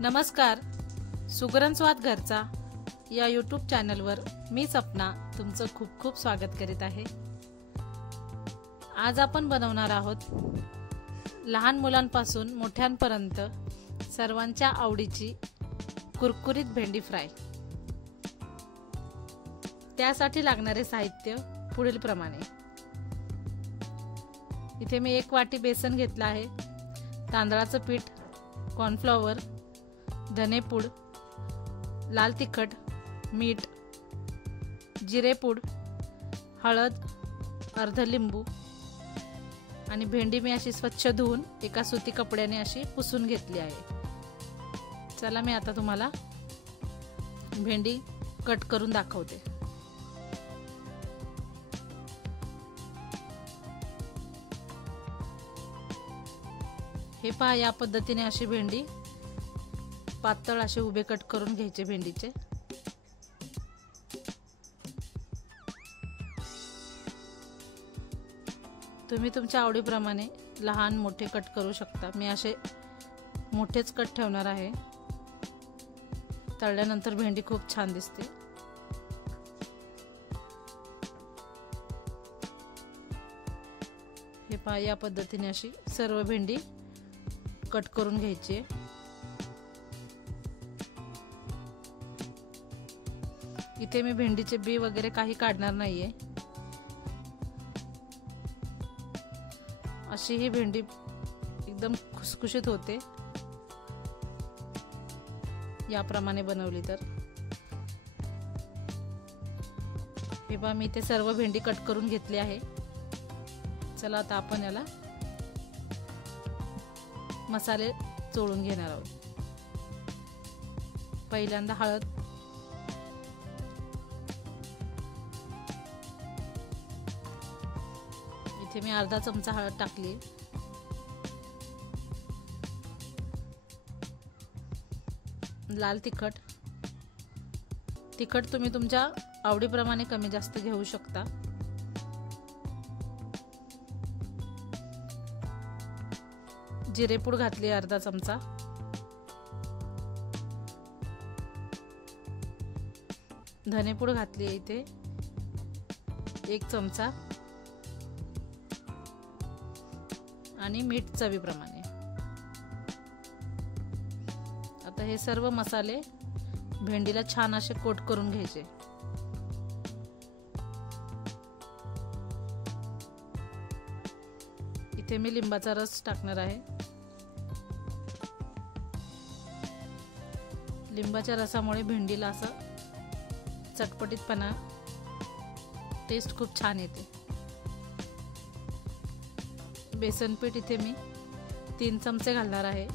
नमस्कार, सुगरण स्वाद घरचा या यूट्यूब चॅनलवर मी सपना तुमचं खूप खूप स्वागत करीत आहे। आज आपण बनवणार आहोत लहान मुलांपासून मोठ्यांपर्यंत सर्वांच्या आवडीची कुरकुरीत भेंडी फ्राय। त्यासाठी लागणारे साहित्य पुढील प्रमाणे। इथे मी 1 वाटी बेसन घेतला आहे, तांदळाचं पीठ, कॉर्नफ्लॉवर, धनेपूड, लाल तिखट, मीठ, जिरेपूड, हळद, अर्ध लिंबू आणि भेंडी मी अशी स्वच्छ धुवून एका सुती कपड्याने अशी पुसून घेतली आहे। चला मी आता तुम्हाला भेंडी कट करून दाखवते। हे पहा, या पद्धतीने अशी भेंडी पातळ असे उभे कट करून घ्यायचे भेंडीचे। तुम्ही तुमच्या आवडीप्रमाणे लहान मोठे कट करू शकता। मी असे मोठेच कट ठेवणार आहे, तळल्यानंतर भेंडी खूप छान दिसते। हे पहा, या पद्धतीने अशी सर्व भेंडी कट करून घ्यायची। इथे मी भेंडीचे बी वगैरे काही काढणार नाहीये। अशी ही भेंडी एकदम खुसखुशीत होते याप्रमाणे बनवली तर। हे पहा, मी ते सर्व भेंडी कट करून घेतली आहे। चला आता आपण याला मसाले चोळून घेणार आहोत। पहिल्यांदा हळद, इथे मी अर्धा चमचा हळद टाकली। लाल तिखट, तिखट तुम्ही तुमच्या आवडीप्रमाणे कमी जास्त घेऊ शकता। जिरेपूड घातली अर्धा चमचा, धनेपूड घातली इथे 1 चमचा आणि मीठ चवीप्रमाणे। आता हे सर्व मसाले भेंडीला छान असे कोट करून घ्यायचे। इथे मी लिंबाचा रस टाकणार आहे। लिंबाच्या रसामुळे भेंडीला असा चटपटीतपणा, टेस्ट खूप छान येते। बेसन पीठ इथे मी 3 चमचे घालणार आहे।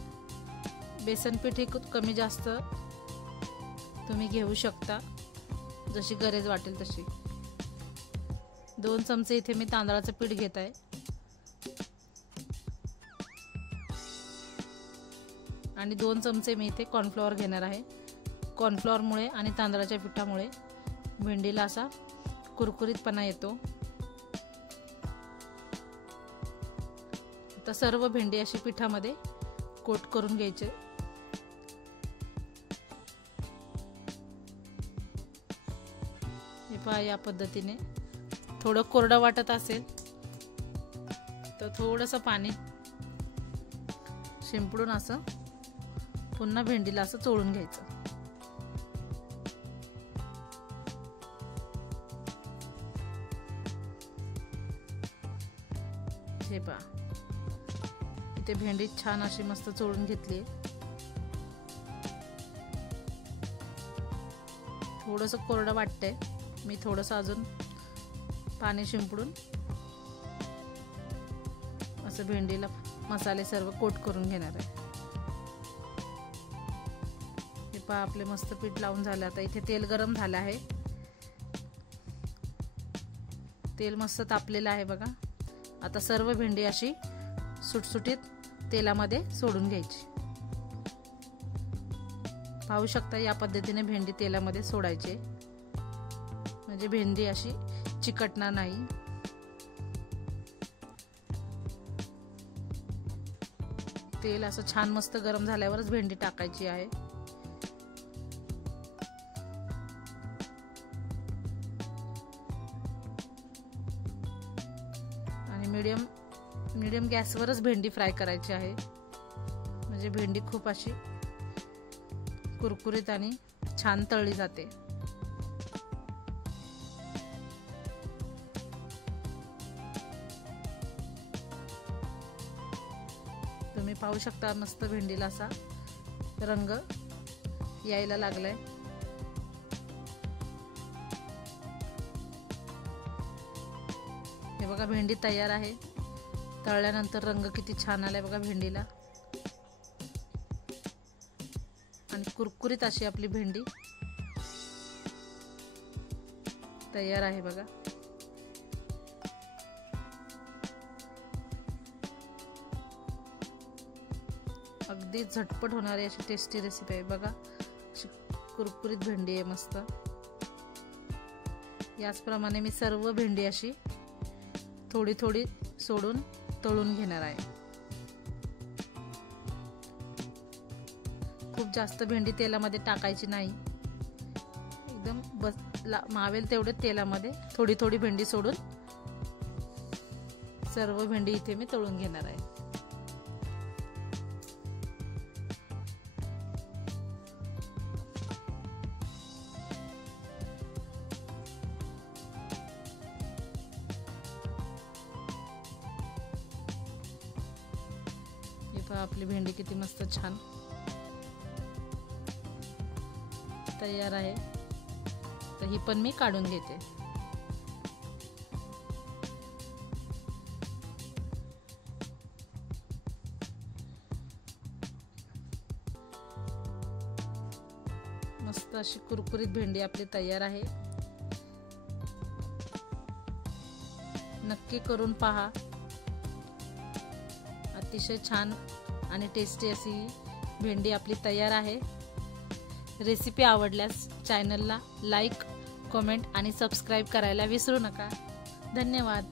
बेसन पीठ हे खूप कमी जास्त तुम्ही घेऊ शकता, जशी गरज वाटेल तशी। 2 चमचे इथे मी तांदळाचं पीठ घेत आहे आणि 2 चमचे मी इथे कॉर्नफ्लॉवर घेणार आहे। कॉर्नफ्लॉवरमुळे आणि तांदळाच्या पिठामुळे भेंडीला असा कुरकुरीतपणा येतो। आता सर्व भेंडी अशी पिठामध्ये कोट करून घ्यायचे। हे पहा, या पद्धतीने। थोडं कोरडं वाटत असेल तर थोडंसं पाणी शिंपडून असं पुन्हा भेंडीला असं चोळून घ्यायचं। हे पहा, इथे भेंडी छान अशी मस्त चोळून घेतली। थोडंसं कोरडं वाटतंय, मी थोडंसं अजून पाणी शिंपडून असं भेंडीला मसाले सर्व कोट करून घेणार आहे। हे पहा, आपले मस्त पीठ लावून झालं। आता इथे तेल गरम झालं आहे, तेल मस्त तापलेलं आहे बघा। आता सर्व भेंडी अशी सुटसुटीत तेलामध्ये सोडून घ्यायची। पाहू शकता, या पद्धतीने भेंडी तेलामध्ये सोडायची, म्हणजे भेंडी अशी चिकटणार नाही। तेल असं छान मस्त गरम झाल्यावरच भेंडी टाकायची आहे. आणि मीडियम गॅसवरच भेंडी फ्राय करायची आहे, म्हणजे भेंडी खूप अशी कुरकुरीत आणि छान तळली जाते. तुम्ही पाहू शकता मस्त भेंडीला असा रंग यायला लागलाय. हे बघा भेंडी तयार आहे. तळल्यानंतर रंग किती छान आलाय बघा भेंडीला. आणि कुरकुरीत अशी आपली भेंडी तयार आहे बघा. अगदी झटपट होणारी अशी टेस्टी रेसिपी आहे बघा. अशी कुरकुरीत भेंडी आहे मस्त. याचप्रमाणे मी सर्व भेंडी अशी थोडी थोडी सोडून तळून घेणार आहे. खूप जास्त भेंडी तेलामध्ये टाकायची नाही, एकदम मावेल तेवढे तेलामध्ये थोडी थोडी भेंडी सोडून सर्व भेंडी इथे मी तळून घेणार आहे. आपली भेंडी किती मस्त छान तयार आहे. तर ही पण मी काढून घेते. मस्त अशी कुरकुरीत भेंडी आपली तयार आहे. नक्की करून पहा. अतिशय छान आणि टेस्टी अशी भेंडी आपली तयार आहे. रेसिपी आवडल्यास चॅनलला लाईक, कमेंट आणि सबस्क्राईब करायला विसरू नका. धन्यवाद.